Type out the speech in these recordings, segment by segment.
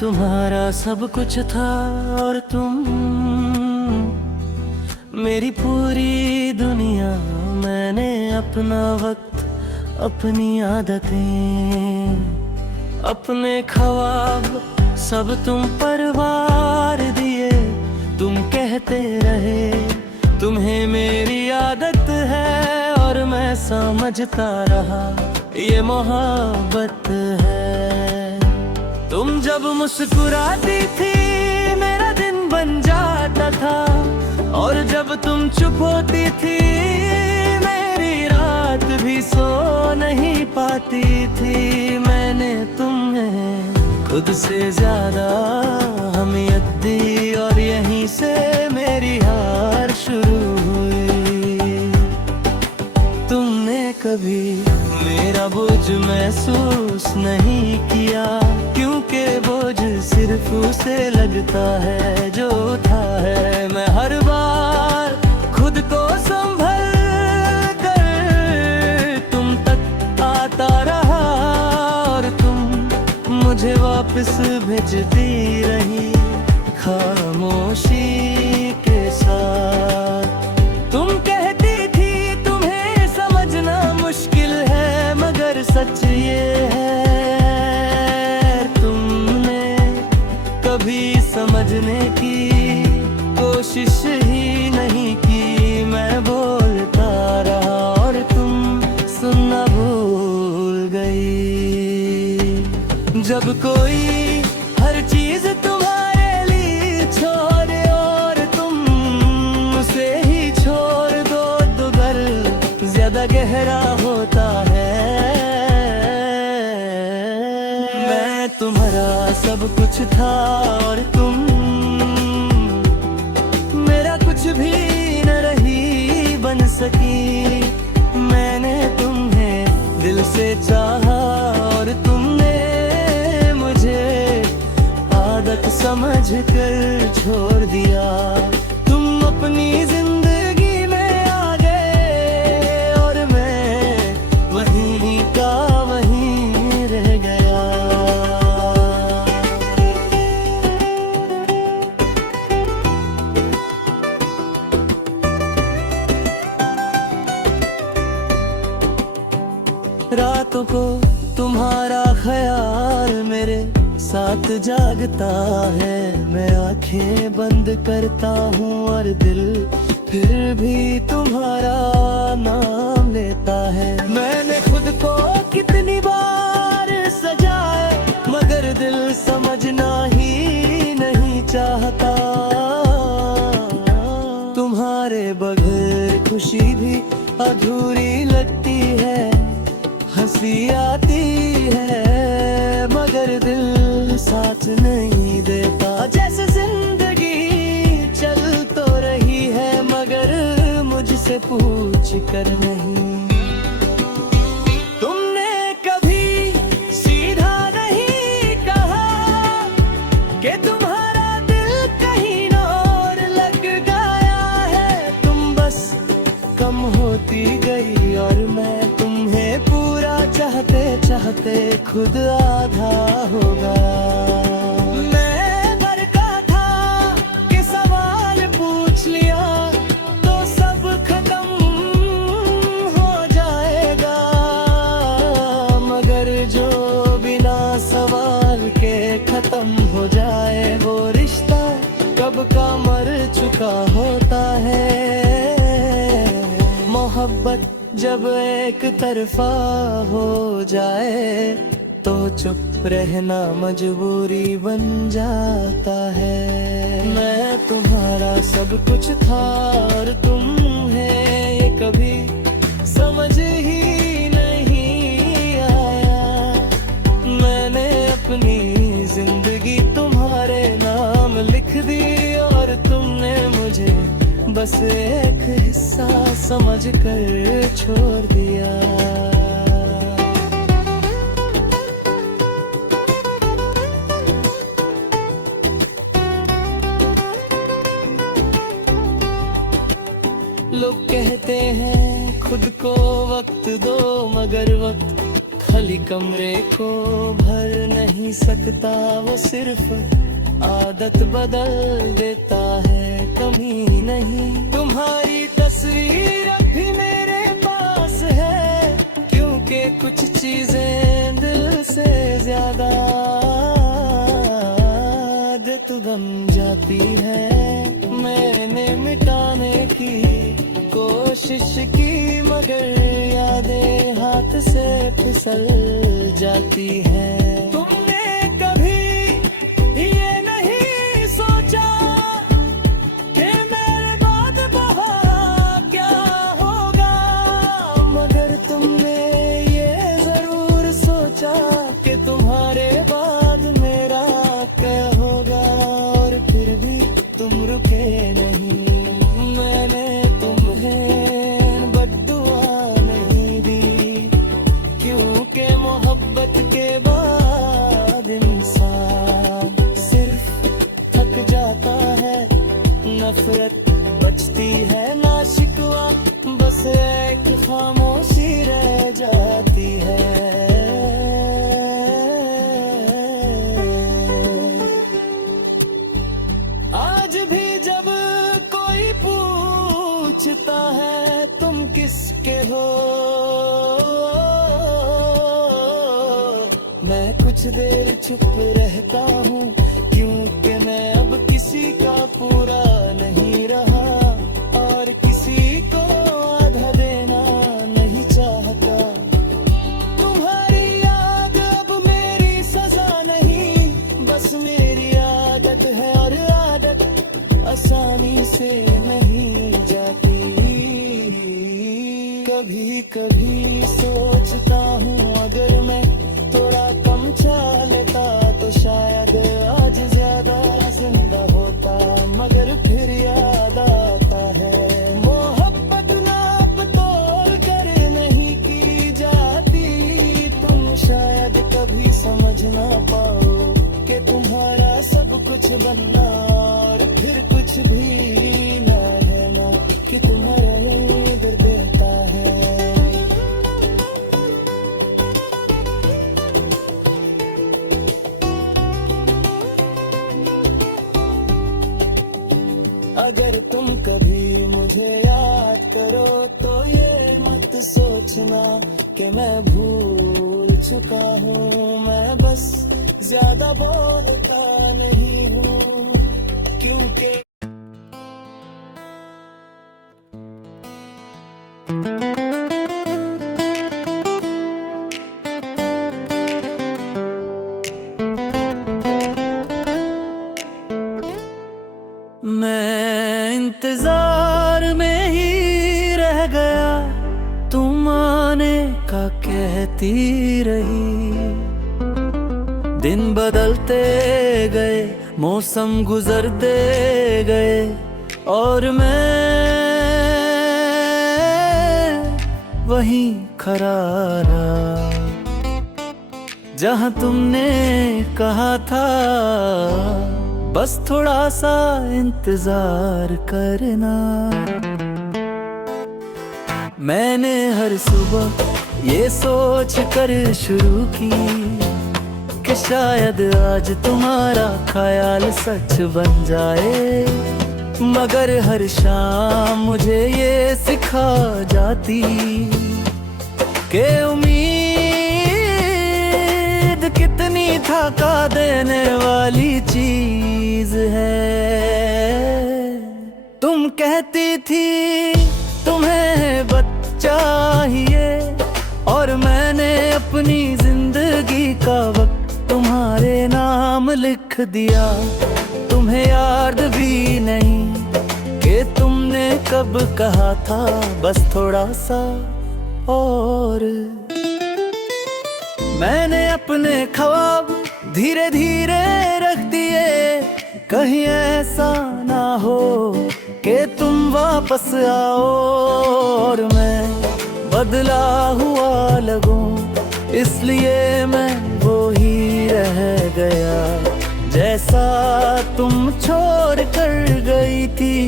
तुम्हारा सब कुछ था और तुम मेरी पूरी दुनिया। मैंने अपना वक्त, अपनी आदतें, अपने ख्वाब सब तुम परवार दिए। तुम कहते रहे तुम्हें मेरी आदत है, और मैं समझता रहा ये मोहब्बत है। तुम जब मुस्कुराती थी मेरा दिन बन जाता था, और जब तुम चुप होती थी मेरी रात भी सो नहीं पाती थी। मैंने तुम्हें खुद से ज्यादा अहमियत दी, और यहीं से मेरी हार शुरू हुई। तुमने कभी मेरा बोझ महसूस नहीं किया, क्योंकि बोझ सिर्फ उसे लगता है जो उठा है। मैं हर बार खुद को संभल कर तुम तक आता रहा, और तुम मुझे वापस भेजती रही खामोशी के साथ। तुम कहती थी तुम्हें समझना मुश्किल है, मगर सच ये है तुमने कभी समझने की कोशिश ही नहीं की। मैं बोलता रहा और तुम सुनना भूल गई। जब कोई हर चीज तुम्हारे लिए छोड़े और तुम उसे ही छोड़ दो, तो दर्द ज्यादा गहरा होता है। मैं तुम्हारा सब कुछ था और तुम मेरा कुछ भी न रही बन सकी। मैंने तुम्हें दिल से चाहा और तुमने मुझे आदत समझ कर छोड़ दिया। तुम अपनी जिंदगी में आ गए और मैं वहीं का वहीं रह गया। रातों को तुम्हारा ख्याल मेरे साथ जागता है। मैं आंखें बंद करता हूँ और दिल फिर भी तुम्हारा नाम लेता है। मैंने खुद को कितनी बार सजाए, मगर दिल समझना ही नहीं चाहता। तुम्हारे बगैर खुशी भी अधूरी लगती है। हंसी आती है मगर दिल साथ नहीं देता। जैसे जिंदगी चल तो रही है मगर मुझसे पूछ कर नहीं। तुमने कभी सीधा नहीं कहा कि तुम्हारा दिल कहीं और लग गया है। तुम बस कम होती गई और मैं तुम्हें पूरा चाहते चाहते खुद आधा होगा। मैं भर का था कि सवाल पूछ लिया तो सब खत्म हो जाएगा, मगर जो बिना सवाल के खत्म हो जाए वो रिश्ता कब का मर चुका होता है। मोहब्बत जब एक तरफा हो जाए तो चुप रहना मजबूरी बन जाता है। मैं तुम्हारा सब कुछ था और तुम्हें ये कभी समझ ही नहीं आया। मैंने अपनी जिंदगी तुम्हारे नाम लिख दी और तुमने मुझे बस एक हिस्सा समझ कर छोड़ दिया। लोग कहते हैं खुद को वक्त दो, मगर वक्त खाली कमरे को भर नहीं सकता वो, सिर्फ आदत बदल देता है, कमी नहीं। तुम्हारी तस्वीर अभी मेरे पास है, क्योंकि कुछ चीजें दिल से ज्यादा आदत बन जाती है। मैंने मिटाने की कोशिश की, मगर यादें हाथ से फिसल जाती है। तुमने कभी ये नहीं सोचा कि मेरे बाद वहाँ क्या होगा, मगर तुमने ये जरूर सोचा कि तुम्हारे बाद मेरा क्या होगा। और फिर भी तुम रुके नहीं, मैंने तुम्हें बद्दुआ नहीं दी, क्योंकि मोहब्बत के बाद इंसान सिर्फ थक जाता है। नफरत बचती है ना शिकवा, बस एक खामोशी रह जाती है। आज भी जब कोई पूछता है तुम किसके हो, मैं कुछ देर चुप रहता हूँ, क्योंकि मैं अब किसी का पूरा नहीं रहा, और किसी को आधा देना नहीं चाहता। तुम्हारी याद अब मेरी सजा नहीं, बस मेरी आदत है, और आदत आसानी से नहीं जाती। कभी कभी सोचता हूँ अगर मैं थोड़ा कम चाल लेता तो शायद आज ज्यादा जिंदा होता, मगर फिर याद आता है मोहब्बत नाप तोल कर नहीं की जाती। तुम शायद कभी समझ ना पाओ कि तुम्हारा सब कुछ बनना और फिर कुछ भी ना है ना, कि तुम्हारे दर्द देता है। अगर तुम कभी मुझे याद करो तो ये मत सोचना कि मैं भूल चुका हूँ, मैं बस ज्यादा बोलता नहीं हूँ, क्योंकि मैं इंतजार में ही रह गया, तुम आने का कहती रही। दिन बदलते गए, मौसम गुजरते गए, और मैं वहीं खड़ा रहा जहाँ तुमने कहा था बस थोड़ा सा इंतजार करना। मैंने हर सुबह ये सोच कर शुरू की कि शायद आज तुम्हारा ख्याल सच बन जाए, मगर हर शाम मुझे ये सिखा जाती कि उम्मीद कितनी थका देने वाली चीज है। तुम कहती थी तुम्हें बच्चा चाहिए, और मैंने अपनी जिंदगी का वक्त तुम्हारे नाम लिख दिया। तुम्हें याद भी नहीं कि तुमने कब कहा था बस थोड़ा सा और। मैंने अपने ख्वाब धीरे धीरे रख दिए, कहीं ऐसा ना हो कि तुम वापस आओ और मैं बदला हुआ लगूं। इसलिए मैं वो ही रह गया जैसा तुम छोड़ कर गई थी।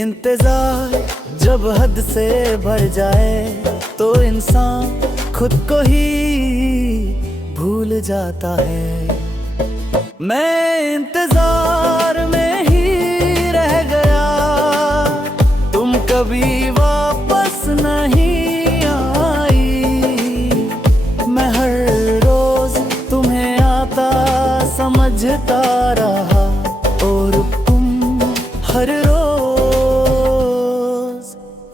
इंतजार जब हद से भर जाए तो इंसान खुद को ही भूल जाता है। मैं इंतजार में ही रह गया, तुम कभी वापस नहीं आई। मैं हर रोज तुम्हें आता समझता रहा, और तुम हर रोज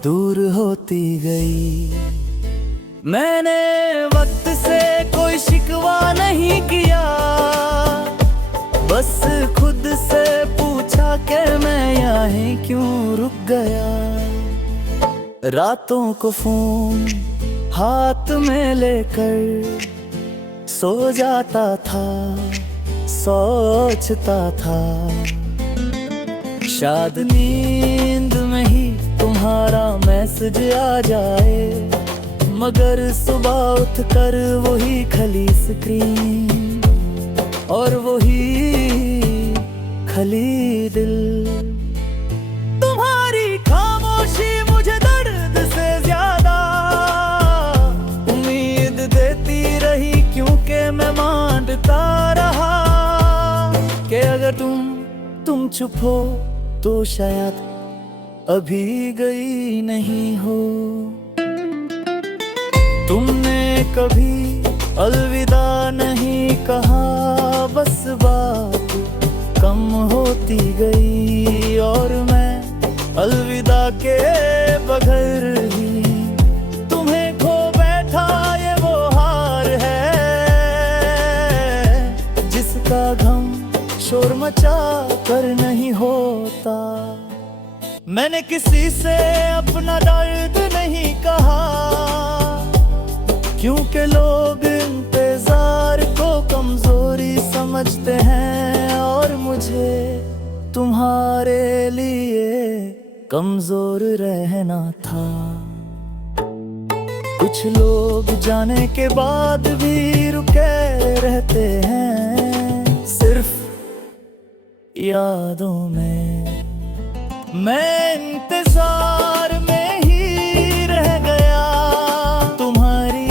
दूर होती गई। मैंने वक्त से कोई शिकवा नहीं किया, बस खुद से पूछा कि मैं यहाँ क्यों रुक गया। रातों को फोन हाथ में लेकर सो जाता था, सोचता था शायद नींद में ही तुम्हारा मैसेज आ जाए, मगर सुबह उठकर वही खली स्क्रीन और वही खली दिल। तुम्हारी खामोशी मुझे दर्द से ज्यादा उम्मीद देती रही, क्योंकि मैं मानता रहा कि अगर तुम चुप हो तो शायद अभी गई नहीं हो। तुमने कभी अलविदा नहीं कहा, बस बात कम होती गई, और मैं अलविदा के बगैर ही तुम्हें खो बैठा। ये वो हार है जिसका गम शोर मचा कर नहीं होता। मैंने किसी से अपना दर्द नहीं कहा, क्योंकि लोग इंतजार को कमजोरी समझते हैं, और मुझे तुम्हारे लिए कमजोर रहना था। कुछ लोग जाने के बाद भी रुके रहते हैं सिर्फ यादों में। मैं इंतजार में ही रह गया, तुम्हारी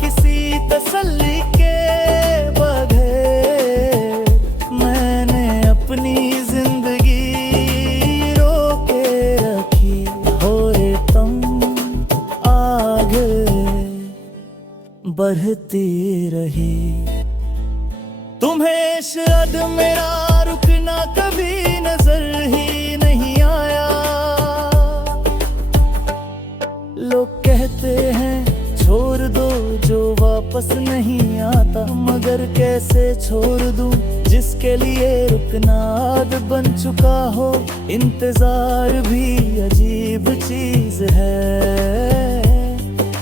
किसी तसल्ली के बगैर। मैंने अपनी जिंदगी रोके रखी, और तुम आगे बढ़ती रही। तुम्हें शायद मेरा रुकना कभी नजर ही नहीं आया। लोग कहते हैं छोड़ दो जो वापस नहीं आता, मगर कैसे छोड़ दूं जिसके लिए रुकना आदत बन चुका हो। इंतजार भी अजीब चीज है,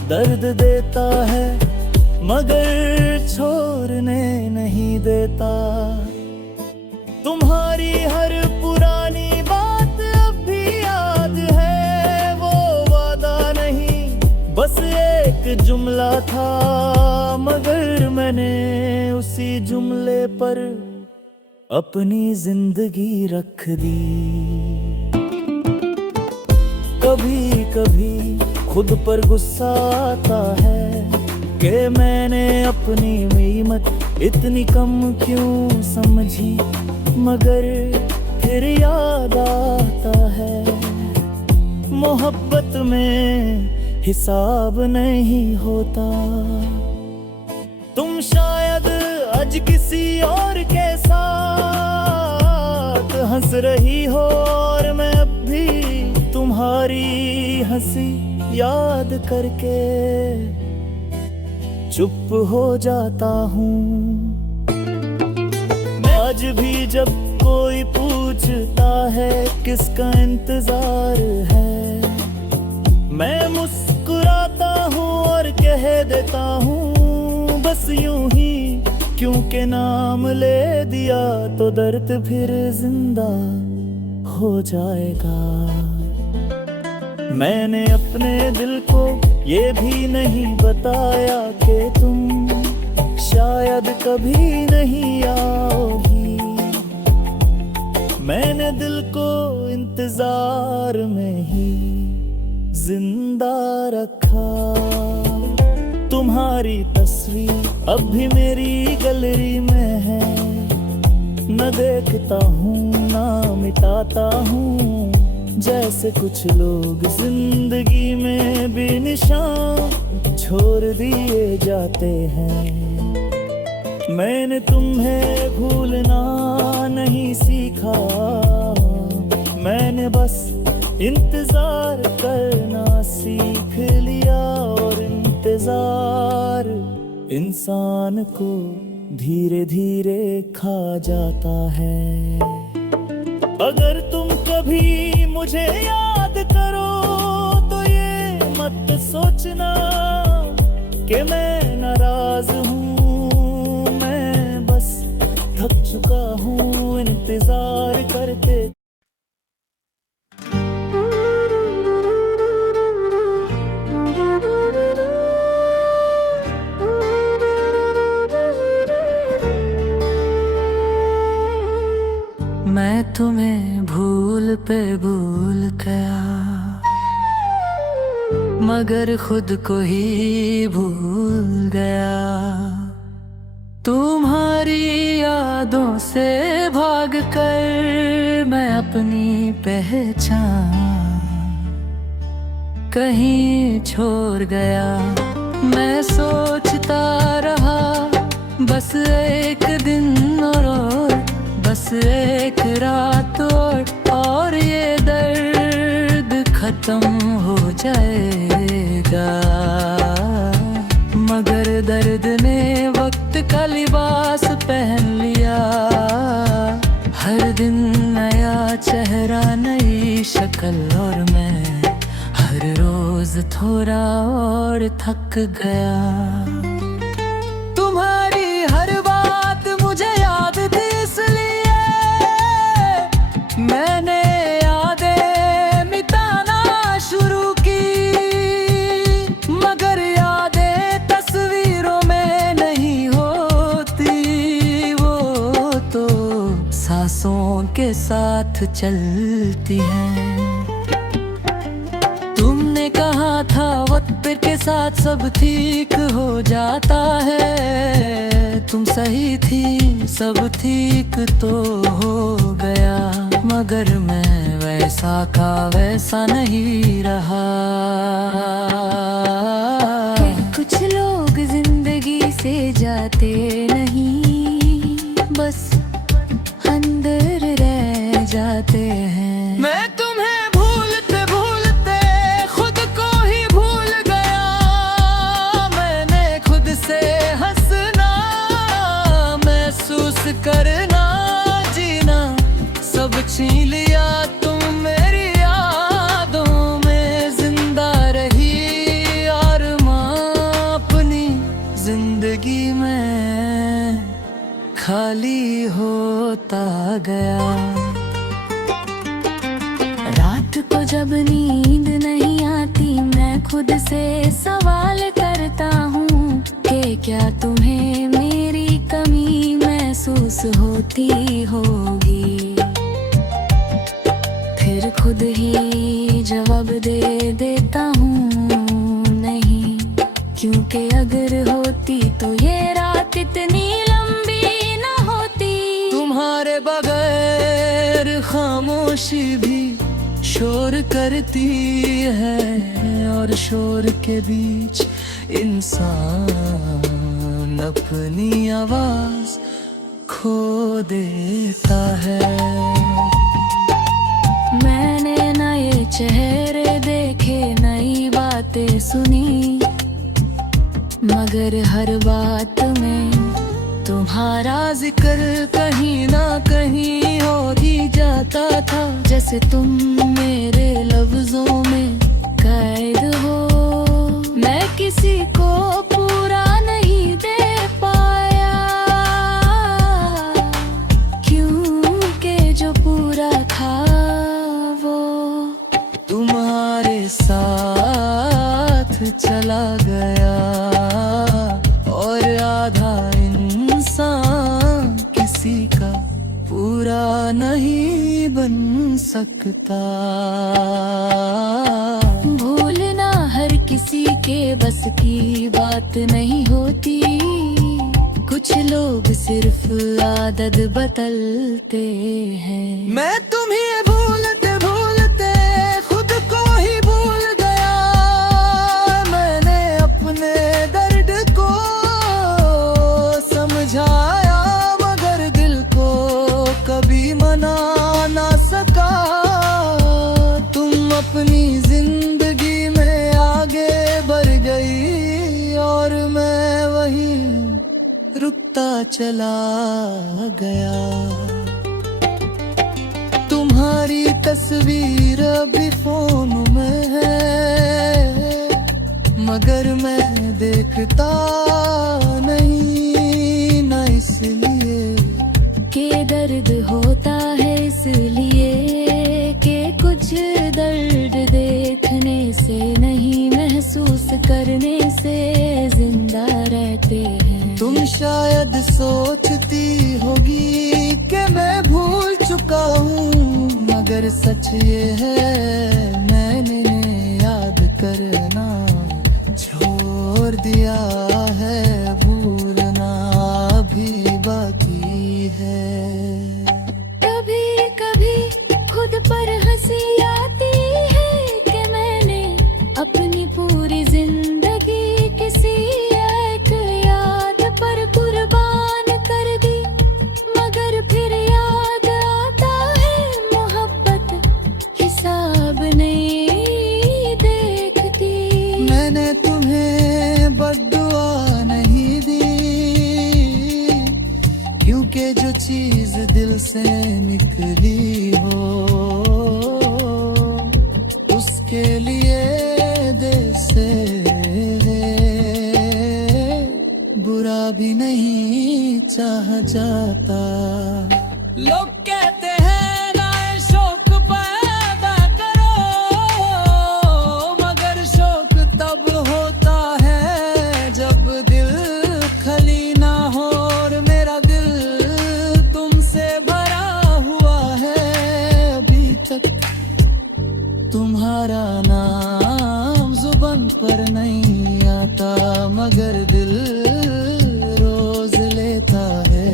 दर्द देता है मगर छोड़ने नहीं देता। तुम्हारी हर पुरानी बात अब भी याद है, वो वादा नहीं बस एक जुमला था, मगर मैंने उसी जुमले पर अपनी जिंदगी रख दी। कभी कभी खुद पर गुस्सा आता है कि मैंने अपनी कीमत इतनी कम क्यों समझी, मगर फिर याद आता है मोहब्बत में हिसाब नहीं होता। तुम शायद आज किसी और के साथ हंस रही हो, और मैं अब भी तुम्हारी हंसी याद करके चुप हो जाता हूँ। आज भी जब कोई पूछता है किसका इंतजार है, मैं मुस्कुराता हूँ और कह देता हूँ बस यूं ही, क्योंकि नाम ले दिया तो दर्द फिर जिंदा हो जाएगा। मैंने अपने दिल को ये भी नहीं बताया कि तुम शायद कभी नहीं आओगी। मैंने दिल को इंतजार में ही जिंदा रखा। तुम तुम्हारी तस्वीर अब भी मेरी गैलरी में है। न देखता हूँ ना मिटाता हूँ, जैसे कुछ लोग जिंदगी में भी निशान छोड़ दिए जाते हैं। मैंने तुम्हें भूलना नहीं सीखा, मैंने बस इंतजार करना सीख लिया। और इंतजार इंसान को धीरे धीरे खा जाता है। अगर तुम कभी मुझे याद करो तो ये मत सोचना कि मैं नाराज हूँ। मैं बस थक चुका हूँ इंतजार करते। मैं तुम्हें भूल पे भूल गया, मगर खुद को ही भूल गया। तुम्हारी यादों से भाग कर मैं अपनी पहचान कहीं छोड़ गया। मैं सोचता रहा बस एक दिन और बस एक रात और ये दर्द खत्म हो जाएगा। मगर दर्द ने वक्त का लिबास पहन लिया। हर दिन नया चेहरा नई शक्ल और मैं हर रोज थोड़ा और थक गया। तुम्हारी हर बात मुझे याद थी, इसलिए मैंने यादें मिटाना शुरू की। मगर यादें तस्वीरों में नहीं होती, वो तो सांसों के साथ चलती हैं। तुमने कहा था वक्त के साथ सब ठीक हो जाता है। तुम सही थी, सब ठीक तो हो गया। मगर मैं वैसा का वैसा नहीं रहा। कुछ लोग जिंदगी से जाते नहीं, बस अंदर रह जाते हैं। मैं तुम्हें भूलते भूलते खुद को ही भूल गया। मैंने खुद से हंसना महसूस करना जीना सब छीन लिया। तुम मेरी यादों में जिंदा रही और माँ अपनी जिंदगी में खाली होता गया। रात को जब नींद नहीं आती मैं खुद से सवाल करता हूँ कि क्या तुम्हें मेरी कमी महसूस होती होगी। फिर खुद ही जवाब दे देता हूँ नहीं, क्योंकि अगर होती तो ये रात इतनी लंबी ना होती। तुम्हारे बगैर खामोशी भी शोर करती है और शोर के बीच इंसान अपनी आवाज खो देता है। मैंने नए चेहरे देखे, नई बातें सुनी, मगर हर बात में तुम्हारा जिक्र कहीं ना कहीं हो ही जाता था। जैसे तुम मेरे लफ्जों में कैद हो। मैं किसी को पूरा नहीं दे पाया, क्योंकि जो पूरा था वो तुम्हारे साथ चला गया। और आधा इंसान किसी का पूरा नहीं बन सकता। भूलना हर किसी किसी के बस की बात नहीं होती, कुछ लोग सिर्फ आदत बदलते हैं। मैं तुम्हें भूलते भूलते खुद को ही भूल गया, मैंने अपने दर्द को समझाया मगर दिल को कभी मना ना सका। तुम अपनी जिंदगी में आगे बढ़ गई और मैं वहीं रुकता चला गया। तुम्हारी तस्वीर अभी फोन में है मगर मैं देखता नहीं, ना इसलिए के दर्द होता है इसलिए कि कुछ दर्द देखने से नहीं, महसूस करने से जिंदा रहते हैं। तुम शायद सोचती होगी कि मैं भूल चुका हूँ, मगर सच ये है मैंने याद करना छोड़ दिया है, भूलना अभी बाकी है। कभी कभी खुद पर हंसी आती है कि मैंने अपनी पूरी जिंदगी किसी एक याद पर कुर्बान कर दी, मगर फिर याद आता है मोहब्बत हिसाब नहीं देखती। मैंने तुम्हें बद्दुआ नहीं दी, क्योंकि जो चीज दिल से निकली हो उसके लिए दिल से बुरा भी नहीं चाहा जाता। लोग कहते हैं ना शौक पैदा करो, मगर शौक तब होता है जब दिल खाली ना हो, और मेरा दिल तुमसे भरा हुआ है। अभी तक तुम्हारा नाम जुबान पर नहीं आता, मगर दिल रोज लेता है,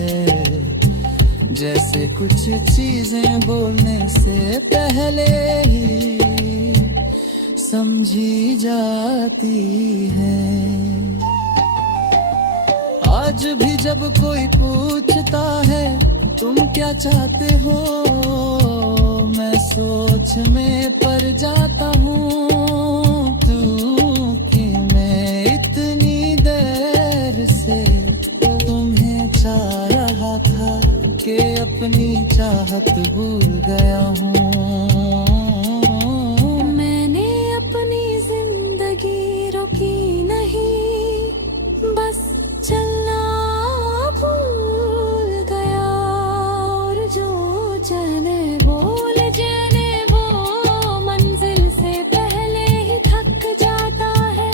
जैसे कुछ चीजें बोलने से पहले ही समझी जाती हैं। आज भी जब कोई पूछता है तुम क्या चाहते हो, मैं सोच में पड़ जाता हूँ, क्योंकि मैं इतनी देर से तुम्हें चाह रहा था कि अपनी चाहत भूल गया हूँ। मैंने अपनी जिंदगी रोकी नहीं, बस चलना भूल गया, और जो जाने वो मंजिल से पहले ही थक जाता है।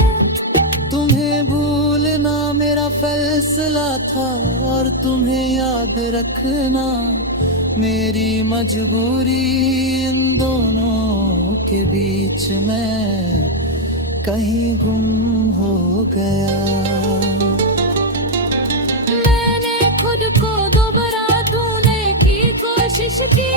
तुम्हें भूलना मेरा फैसला था और तुम्हें याद रखना मेरी मजबूरी, इन दोनों के बीच में कहीं गुम हो गया। मैंने खुद को दोबारा ढूंढने की कोशिश की,